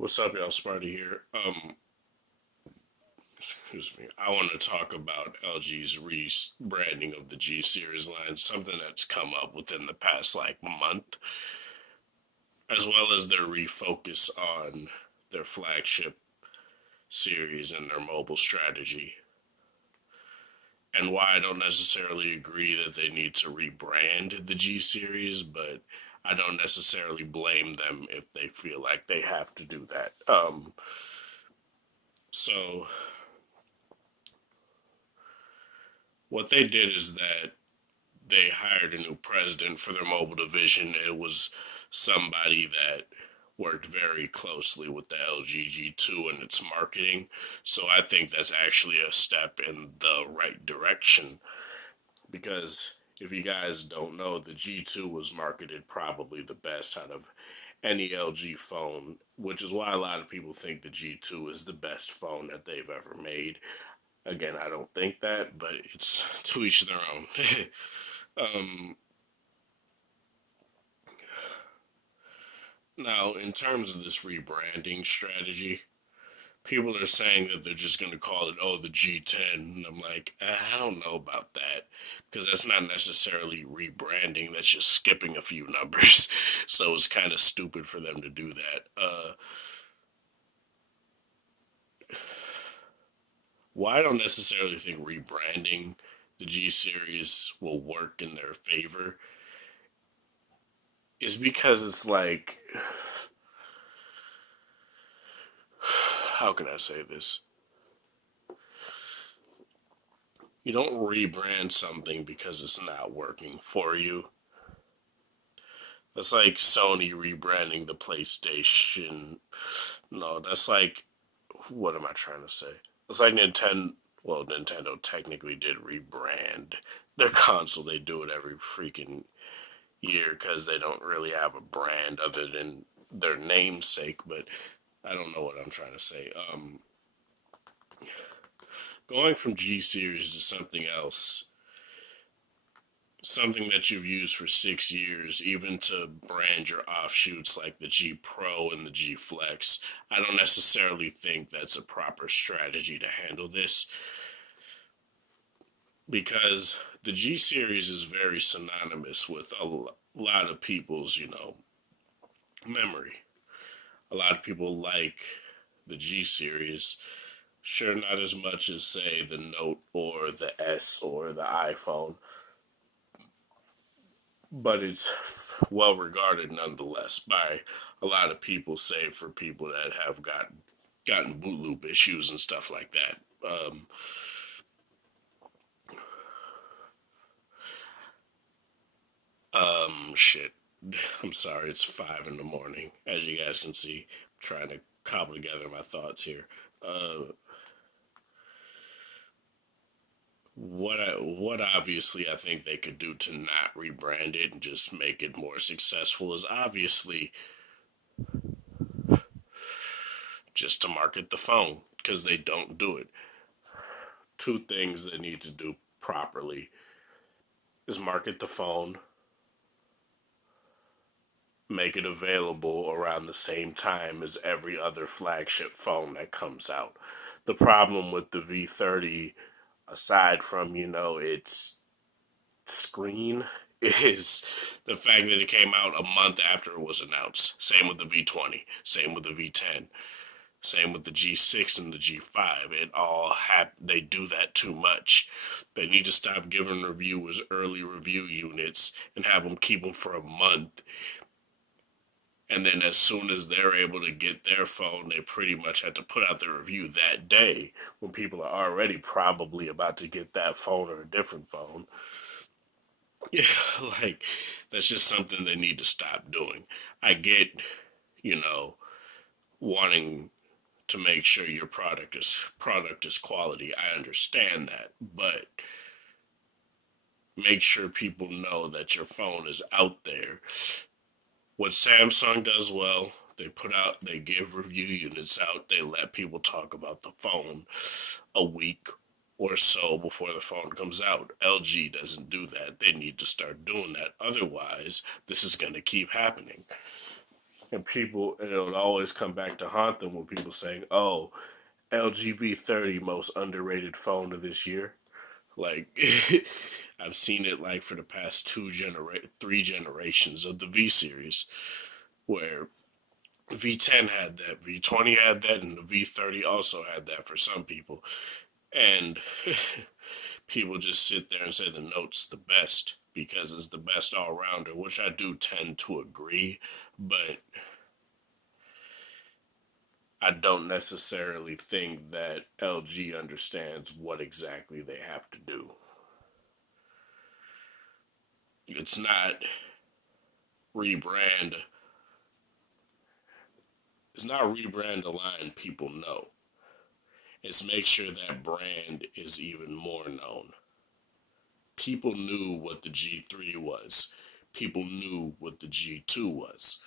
What's up, y'all? Smarty here. Excuse me. I want to talk about LG's rebranding of the G series line, something that's come up within the past month, as well as their refocus on their flagship series and their mobile strategy. And why I don't necessarily agree that they need to rebrand the G series, but I don't necessarily blame them if they feel like they have to do that. So what they did is that they hired a new president for their mobile division. It was somebody that worked very closely with the LG G2 and its marketing. So I think that's actually a step in the right direction because if you guys don't know, the G2 was marketed probably the best out of any LG phone, which is why a lot of people think the G2 is the best phone that they've ever made. Again, I don't think that, but it's to each their own. um, Now, in terms of this rebranding strategy, people are saying that they're just going to call it, oh, the G10. And I'm like, I don't know about that because that's not necessarily rebranding. That's just skipping a few numbers. So it's kind of stupid for them to do that. Why I don't necessarily think rebranding the G series will work in their favor is because it's like, how can I say this? You don't rebrand something because it's not working for you. That's like Sony rebranding the PlayStation. No, that's like, what am I trying to say? It's like Nintendo. Well, Nintendo technically did rebrand their console. They do it every freaking year because they don't really have a brand other than their namesake. But I don't know what I'm trying to say. Going from G series to something else, something that you've used for 6 years, even to brand your offshoots like the G Pro and the G Flex, I don't necessarily think that's a proper strategy to handle this because the G series is very synonymous with a lot of people's, memory. A lot of people like the G series. Sure, not as much as, say, the Note or the S or the iPhone, but it's well regarded nonetheless by a lot of people, save for people that have gotten boot loop issues and stuff like that. Shit. I'm sorry, it's 5 in the morning. As you guys can see, I'm trying to cobble together my thoughts here. What obviously I think they could do to not rebrand it and just make it more successful is obviously just to market the phone because they don't do it. Two things they need to do properly is market the phone, make it available around the same time as every other flagship phone that comes out. The problem with the V30, aside from, its screen, is the fact that it came out a month after it was announced. Same with the V20, same with the V10. Same with the G6 and the G5. They do that too much. They need to stop giving reviewers early review units and have them keep them for a month. And then as soon as they're able to get their phone, they pretty much have to put out the review that day when people are already probably about to get that phone or a different phone. Yeah, like, that's just something they need to stop doing. I get, you know, wanting to make sure your product is quality. I understand that, but make sure people know that your phone is out there. What Samsung does well, they give review units out. They let people talk about the phone a week or so before the phone comes out. LG doesn't do that. They need to start doing that. Otherwise, this is going to keep happening. And people, and it'll always come back to haunt them with people saying, "Oh, LG V30 most underrated phone of this year." Like, I've seen it like for the past three generations of the V series, where V10 had that, V20 had that, and the V30 also had that for some people. And people just sit there and say the Note's the best because it's the best all rounder, which I do tend to agree, but I don't necessarily think that LG understands what exactly they have to do. It's not rebrand. It's not rebrand a line people know. It's make sure that brand is even more known. People knew what the G3 was. People knew what the G2 was.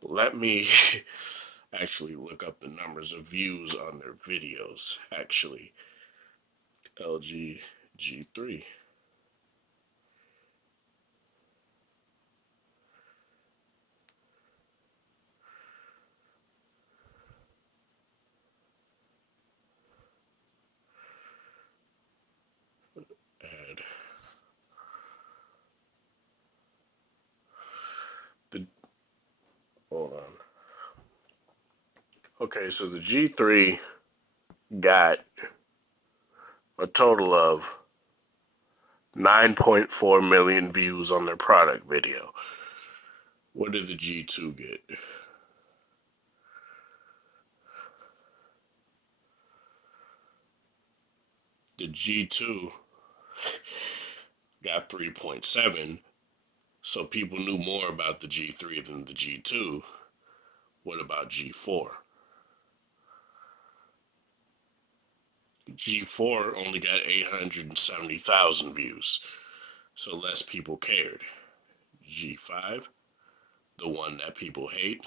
Let me actually look up the numbers of views on their videos. Actually, LG G3. Add the hold on. Okay, so the G3 got a total of 9.4 million views on their product video. What did the G2 get? The G2 got 3.7, so people knew more about the G3 than the G2. What about G4? G4 only got 870,000 views, so less people cared. G5, the one that people hate,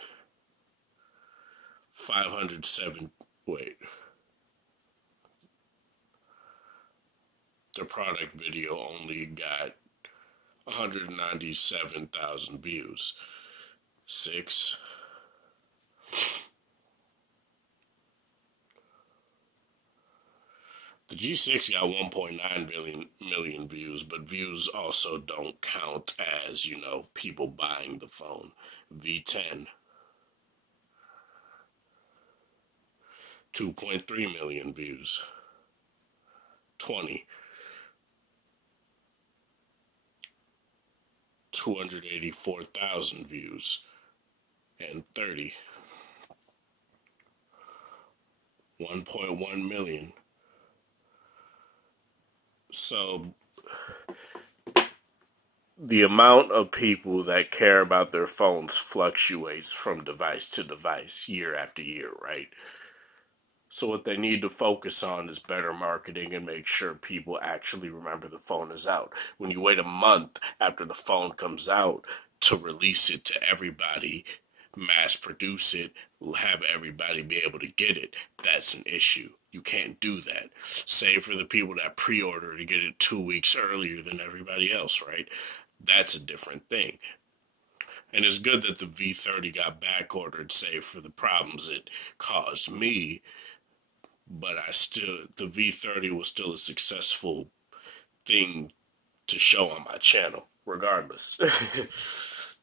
507, wait, the product video only got 197,000 views. 6, the G6 got 1.9 million views, but views also don't count as, people buying the phone. V10, 2.3 million views. 20, 284,000 views. And 30, 1.1 million. So the amount of people that care about their phones fluctuates from device to device year after year, right? So what they need to focus on is better marketing and make sure people actually remember the phone is out. When you wait a month after the phone comes out to release it to everybody, mass produce it, have everybody be able to get it, that's an issue. You can't do that. Save for the people that pre-order to get it 2 weeks earlier than everybody else, right? That's a different thing. And it's good that the V30 got back ordered, save for the problems it caused me. But the V30 was still a successful thing to show on my channel, regardless.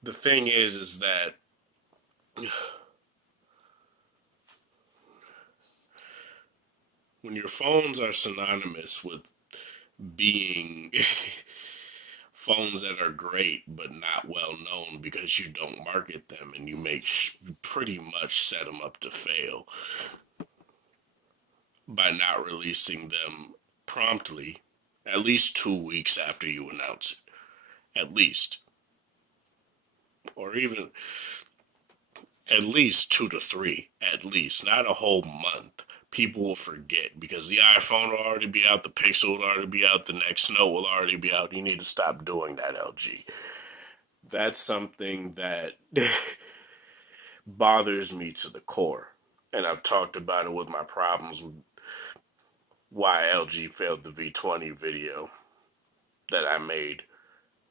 The thing is that when your phones are synonymous with being phones that are great but not well known because you don't market them and you pretty much set them up to fail by not releasing them promptly, at least 2 weeks after you announce it. At least. Or even at least 2 to 3. At least. Not a whole month. People will forget because the iPhone will already be out, the Pixel will already be out, the next Note will already be out. You need to stop doing that, LG. That's something that bothers me to the core. And I've talked about it with my problems with why LG failed the V20 video that I made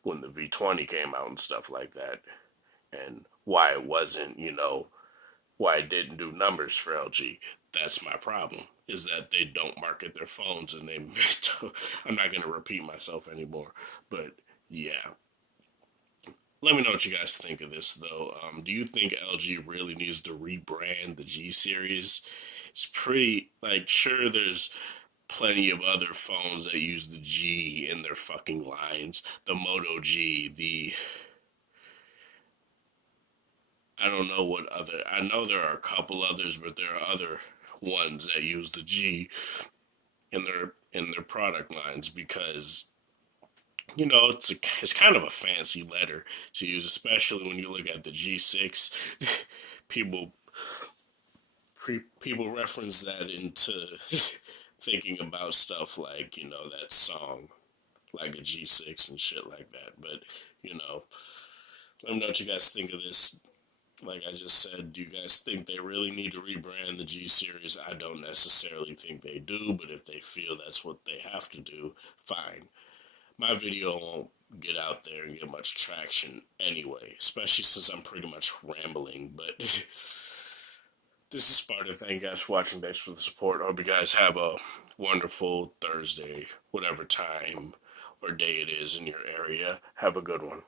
when the V20 came out and stuff like that. And why it wasn't, why it didn't do numbers for LG. That's my problem, is that they don't market their phones and they I'm not going to repeat myself anymore. But yeah, let me know what you guys think of this, though. Do you think LG really needs to rebrand the G series? It's pretty, like, sure, there's plenty of other phones that use the G in their fucking lines. The Moto G, I don't know what other, I know there are a couple others, but there are other ones that use the G in their product lines because it's kind of a fancy letter to use, especially when you look at the G6. people People reference that into thinking about stuff like that song, like a G6 and shit like that. But let me know what you guys think of this. Like I just said, do you guys think they really need to rebrand the G series? I don't necessarily think they do, but if they feel that's what they have to do, fine. My video won't get out there and get much traction anyway, especially since I'm pretty much rambling. But this is Sparta. Thank you guys for watching. Thanks for the support. I hope you guys have a wonderful Thursday, whatever time or day it is in your area. Have a good one.